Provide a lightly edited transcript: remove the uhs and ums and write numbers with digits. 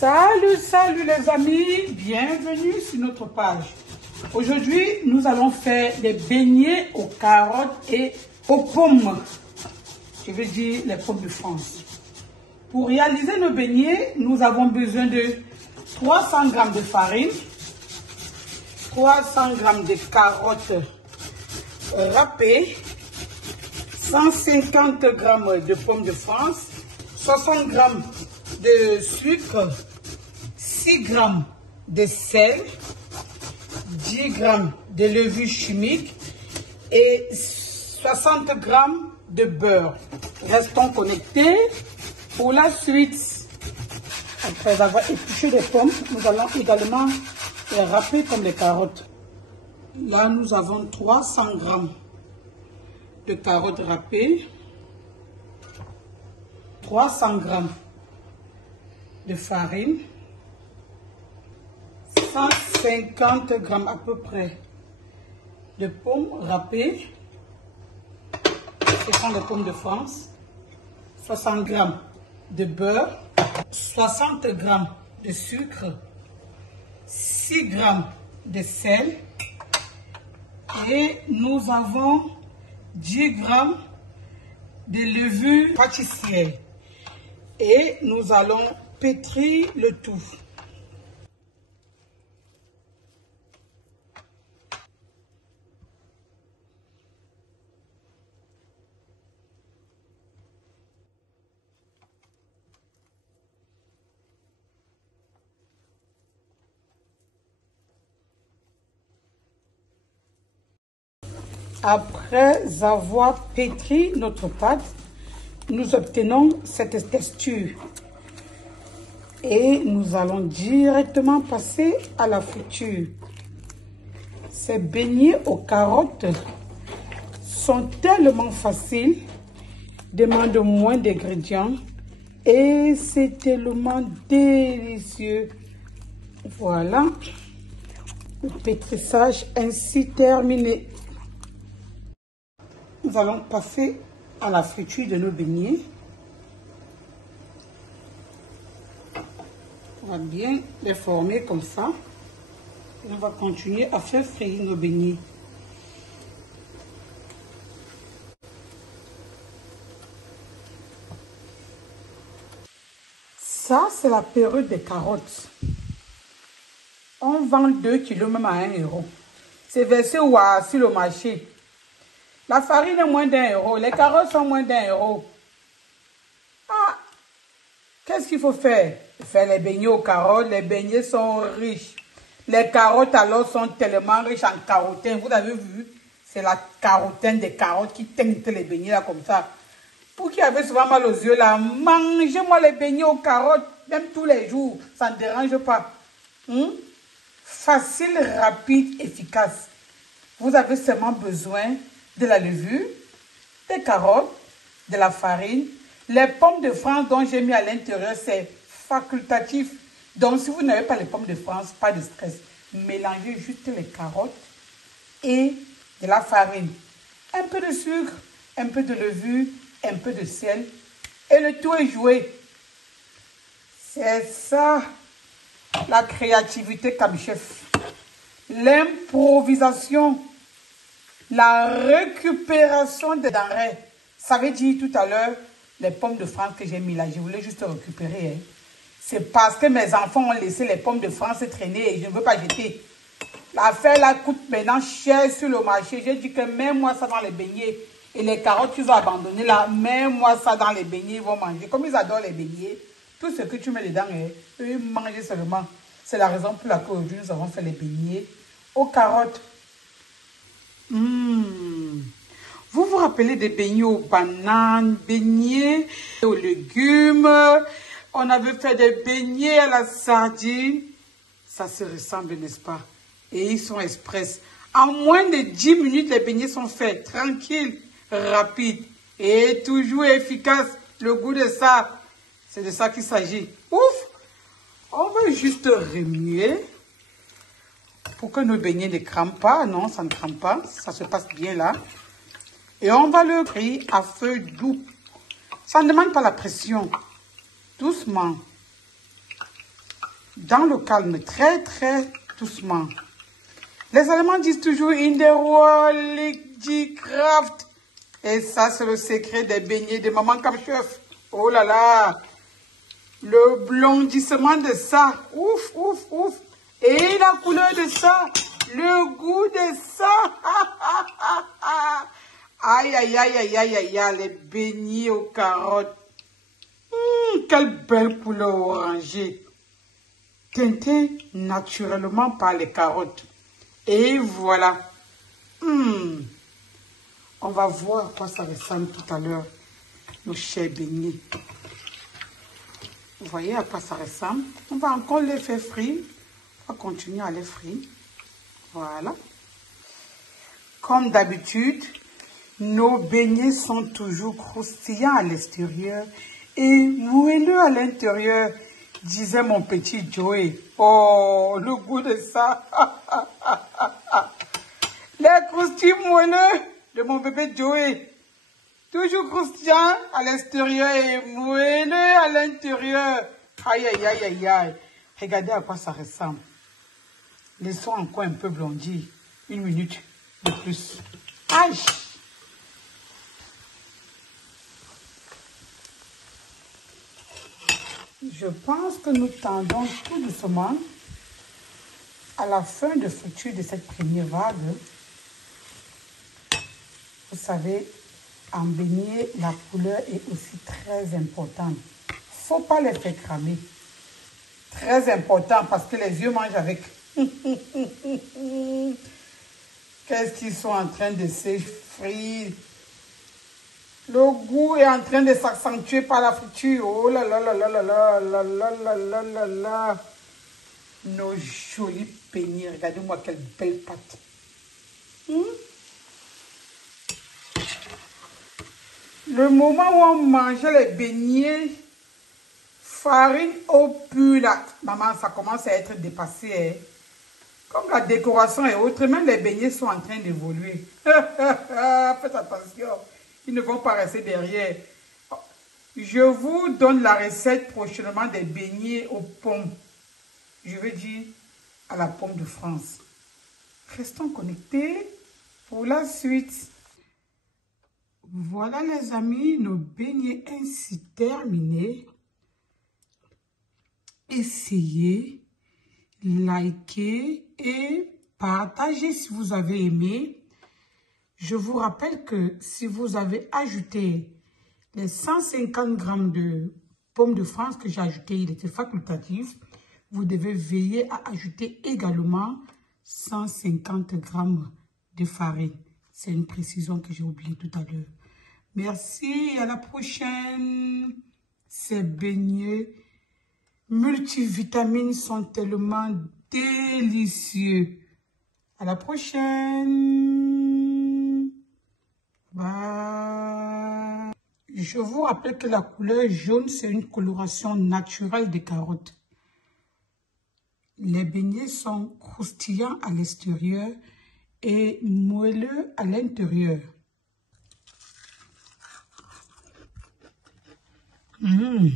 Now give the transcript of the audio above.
Salut les amis, bienvenue sur notre page. Aujourd'hui, nous allons faire des beignets aux carottes et aux pommes. Je veux dire les pommes de France. Pour réaliser nos beignets, nous avons besoin de 300 g de farine, 300 g de carottes râpées, 150 g de pommes de France, 60 g de sucre, 6 g de sel, 10 g de levure chimique et 60 g de beurre. Restons connectés pour la suite. Après avoir épluché les pommes, nous allons également les râper comme les carottes. Là, nous avons 300 g de carottes râpées, 300 g de farine, 150 g à peu près de pommes râpées, ce sont les pommes de France, 60 g de beurre, 60 g de sucre, 6 g de sel et nous avons 10 g de levure pâtissière et nous allons pétrir le tout. Après avoir pétri notre pâte, nous obtenons cette texture. Et nous allons directement passer à la friture. Ces beignets aux carottes sont tellement faciles, demandent moins d'ingrédients et c'est tellement délicieux. Voilà, le pétrissage ainsi terminé. Nous allons passer à la friture de nos beignets. On va bien les former comme ça. Et on va continuer à faire frire nos beignets. Ça, c'est la période des carottes. On vend 2 kg même à 1 €. C'est versé sur le marché. La farine est moins d'1 €. Les carottes sont moins d'1 €. Ah! Qu'est-ce qu'il faut faire? Faire les beignets aux carottes. Les beignets sont riches. Les carottes alors sont tellement riches en carotène. Vous avez vu? C'est la carotène des carottes qui teinte les beignets là comme ça. Pour qui avez souvent mal aux yeux là, mangez-moi les beignets aux carottes, même tous les jours. Ça ne dérange pas. Facile, rapide, efficace. Vous avez seulement besoin de la levure, des carottes, de la farine. Les pommes de France dont j'ai mis à l'intérieur, c'est facultatif. Donc, si vous n'avez pas les pommes de France, pas de stress. Mélangez juste les carottes et de la farine. Un peu de sucre, un peu de levure, un peu de sel. Et le tout est joué. C'est ça, la créativité comme chef. L'improvisation. La récupération des denrées. Ça veut dire tout à l'heure, les pommes de France que j'ai mis là, je voulais juste récupérer. C'est parce que mes enfants ont laissé les pommes de France traîner et je ne veux pas jeter. L'affaire là coûte maintenant cher sur le marché. J'ai dit que mets-moi ça dans les beignets. Et les carottes qu'ils ont abandonnées là, mets-moi ça dans les beignets, ils vont manger. Comme ils adorent les beignets, tout ce que tu mets dedans, eux ils mangent seulement. C'est la raison pour laquelle aujourd'hui nous avons fait les beignets aux carottes. Vous vous rappelez des beignets aux bananes, beignets aux légumes. On avait fait des beignets à la sardine. Ça se ressemble, n'est-ce pas? Et ils sont express. En moins de 10 minutes, les beignets sont faits. Tranquille, rapide et toujours efficace. Le goût de ça, c'est de ça qu'il s'agit. Ouf! On va juste remuer pour que nos beignets ne crament pas. Non, ça ne crame pas. Ça se passe bien là. Et on va le frire à feu doux. Ça ne demande pas la pression. Doucement. dans le calme, très, très doucement. Les Allemands disent toujours in der Ruhe liegt die Kraft. Et ça, c'est le secret des beignets de Maman Kamchef. Oh là là, le blondissement de ça, ouf, ouf, ouf. Et la couleur de ça, le goût de ça. Aïe, aïe, aïe, aïe, aïe, aïe, aïe, les beignets aux carottes. Quelle belle couleur orangée. Teintée naturellement par les carottes. Et voilà. On va voir à quoi ça ressemble tout à l'heure, nos chers beignets. Vous voyez à quoi ça ressemble? On va encore les faire frire. On va continuer à les frire. Voilà. Comme d'habitude, nos beignets sont toujours croustillants à l'extérieur et moelleux à l'intérieur, disait mon petit Joey. Oh, le goût de ça. Les croustilles moelleux de mon bébé Joey. Toujours croustillant à l'extérieur et moelleux à l'intérieur. Aïe, aïe, aïe, aïe, aïe. Regardez à quoi ça ressemble. Laissons encore un peu blondir. 1 minute de plus. Aïe. Je pense que nous tendons tout doucement à la fin de friture de cette première vague. Vous savez, en beignet, la couleur est aussi très importante. Il ne faut pas les faire cramer. Très important parce que les yeux mangent avec. Qu'est-ce qu'ils sont en train de se frire? Le goût est en train de s'accentuer par la friture. Oh là là là là là là là là là là là là. Nos jolis beignets. Regardez-moi quelle belle pâte. Le moment où on mangeait les beignets, farine au pur là. Maman, ça commence à être dépassé. Hein? Comme la décoration est autre, même les beignets sont en train d'évoluer. Faites attention, ils ne vont pas rester derrière. Je vous donne la recette prochainement des beignets aux pommes. Je veux dire à la pomme de France. Restons connectés pour la suite. Voilà les amis, nos beignets ainsi terminés. Essayez, likez et partagez si vous avez aimé. Je vous rappelle que si vous avez ajouté les 150 grammes de pommes de France que j'ai ajouté, il était facultatif. Vous devez veiller à ajouter également 150 grammes de farine. C'est une précision que j'ai oubliée tout à l'heure. Merci, à la prochaine. Ces beignets multivitamines sont tellement délicieux. À la prochaine. Bye. Je vous rappelle que la couleur jaune, c'est une coloration naturelle des carottes. Les beignets sont croustillants à l'extérieur et moelleux à l'intérieur. Mmh.